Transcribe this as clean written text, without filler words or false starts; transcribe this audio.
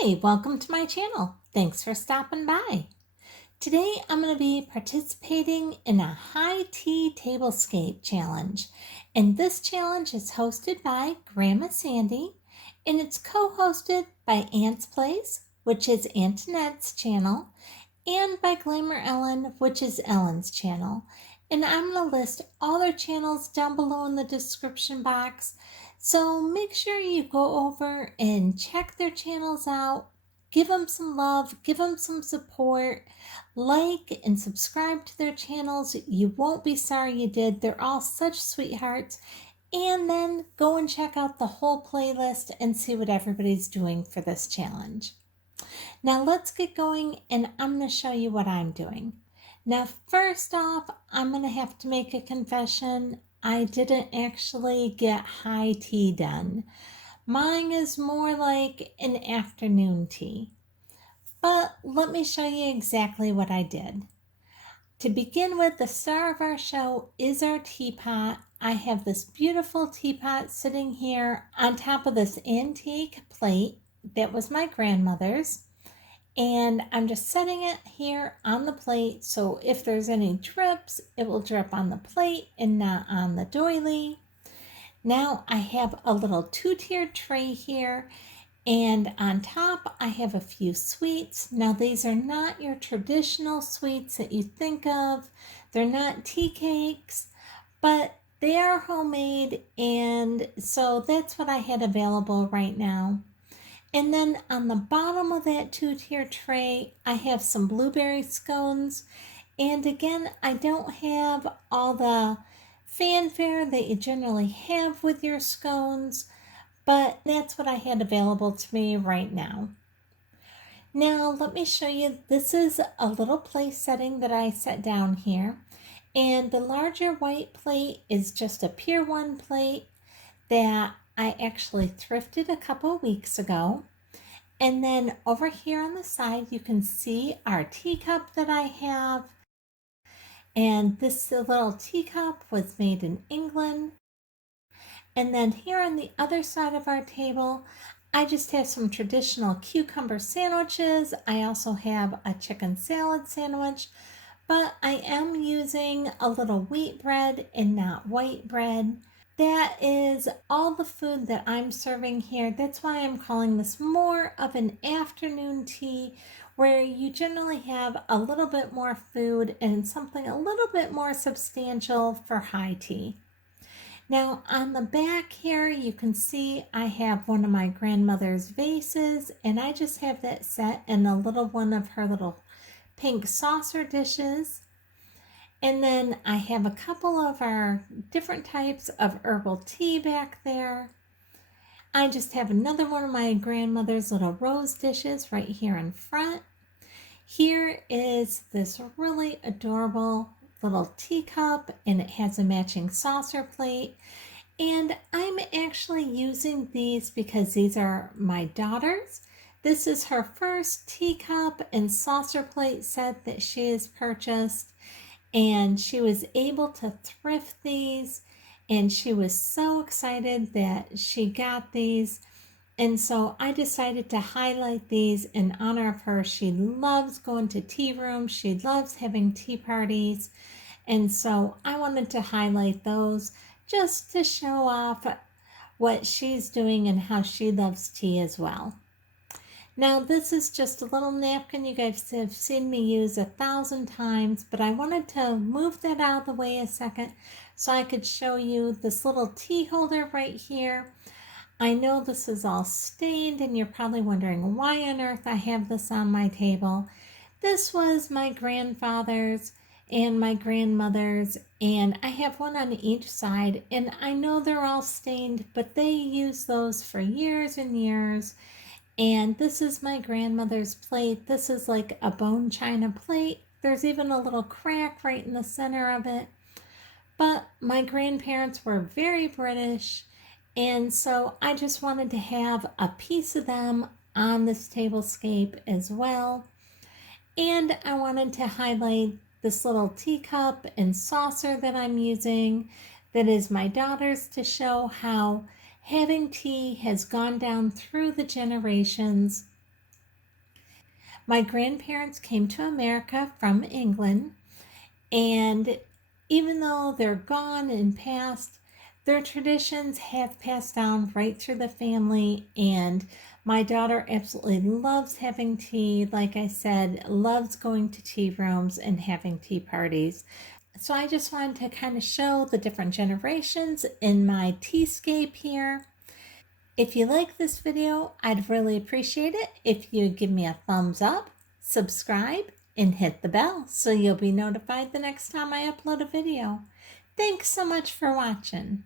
Hi, welcome to my channel. Thanks for stopping by. Today I'm going to be participating in a high tea tablescape challenge. And this challenge is hosted by Grandma Sandy and it's co-hosted by Aunt's Place, which is Antoinette's channel, and by Glamour Ellen, which is Ellen's channel. And I'm going to list all their channels down below in the description box. So make sure you go over and check their channels out. Give them some love, give them some support, like and subscribe to their channels. You won't be sorry you did. They're all such sweethearts. And then go and check out the whole playlist and see what everybody's doing for this challenge. Now let's get going and I'm going to show you what I'm doing. Now first off, I'm going to have to make a confession. I didn't actually get high tea done. Mine is more like an afternoon tea. But let me show you exactly what I did. To begin with, the star of our show is our teapot. I have this beautiful teapot sitting here on top of this antique plate that was my grandmother's. And I'm just setting it here on the plate, so if there's any drips, it will drip on the plate and not on the doily. Now I have a little two-tiered tray here, and on top I have a few sweets. Now these are not your traditional sweets that you think of. They're not tea cakes, but they are homemade, and so that's what I had available right now. And then on the bottom of that two-tier tray, I have some blueberry scones. And again, I don't have all the fanfare that you generally have with your scones, but that's what I had available to me right now. Now, let me show you, this is a little place setting that I set down here. And the larger white plate is just a Pier 1 plate that I actually thrifted a couple weeks ago. And then over here on the side, you can see our teacup that I have. And this little teacup was made in England. And then here on the other side of our table, I just have some traditional cucumber sandwiches. I also have a chicken salad sandwich, but I am using a little wheat bread and not white bread. That is all the food that I'm serving here. That's why I'm calling this more of an afternoon tea, where you generally have a little bit more food and something a little bit more substantial for high tea. Now on the back here, you can see I have one of my grandmother's vases, and I just have that set in a little one of her little pink saucer dishes. And then I have a couple of our different types of herbal tea back there. I just have another one of my grandmother's little rose dishes right here in front. Here is this really adorable little teacup, and it has a matching saucer plate. And I'm actually using these because these are my daughter's. This is her first teacup and saucer plate set that she has purchased. And she was able to thrift these, and she was so excited that she got these. And so I decided to highlight these in honor of her. She loves going to tea rooms. She loves having tea parties. And so I wanted to highlight those just to show off what she's doing and how she loves tea as well. Now this is just a little napkin you guys have seen me use 1,000 times, but I wanted to move that out of the way a second so I could show you this little tea holder right here. I know this is all stained and you're probably wondering why on earth I have this on my table. This was my grandfather's and my grandmother's, and I have one on each side, and I know they're all stained, but they use those for years and years. And this is my grandmother's plate. This is like a bone china plate. There's even a little crack right in the center of it. But my grandparents were very British, and so I just wanted to have a piece of them on this tablescape as well. And I wanted to highlight this little teacup and saucer that I'm using that is my daughter's, to show how having tea has gone down through the generations. My grandparents came to America from England, and even though they're gone and past, their traditions have passed down right through the family. And my daughter absolutely loves having tea. Like I said, loves going to tea rooms and having tea parties. So I just wanted to kind of show the different generations in my teascape here. If you like this video, I'd really appreciate it if you give me a thumbs up, subscribe, and hit the bell so you'll be notified the next time I upload a video. Thanks so much for watching.